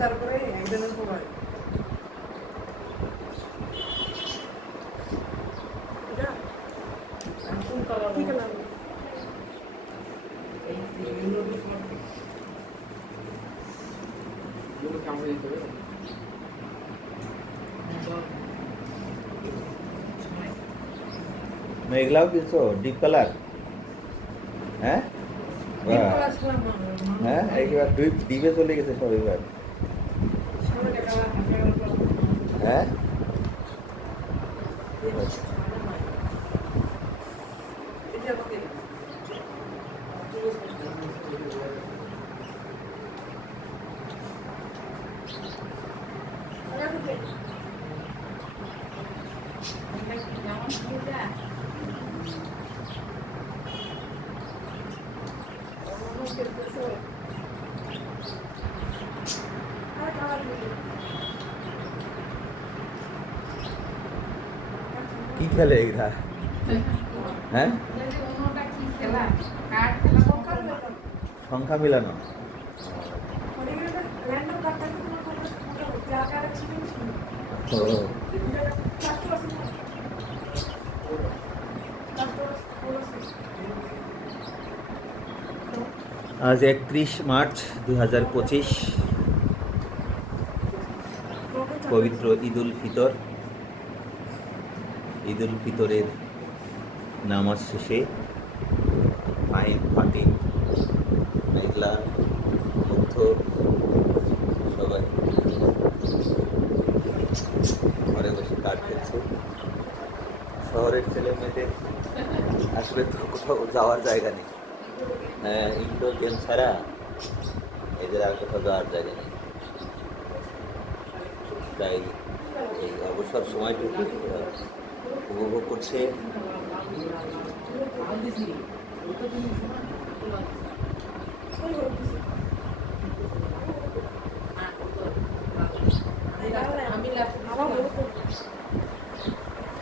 তারপরে একজনের পর এগুলাও কিছু ডিপ কালার। হ্যাঁ হ্যাঁ, এইবার ডিপে চলে গেছে সব এবার। হ্যাঁ কি খেলে এগুলা? হ্যাঁ, সংখ্যা মিলানো। ও, আজ 31 মার্চ 2025, পবিত্র ঈদুল ফিতর। ঈদুল ফিতরের নামাজ শেষে মাইক পাটি মেঘলা মুগ্ধ সবাই ঘরে বসে কাজ করছে। শহরের ছেলে মেয়েদের আসলে তো কোথাও যাওয়ার জায়গা নেই। হ্যাঁ, ইনডোর গেম ছাড়া এদের আর কোথাও যাওয়ার জায়গা নেই। তাই এই অবসর সময়টুকু উপভোগ করছে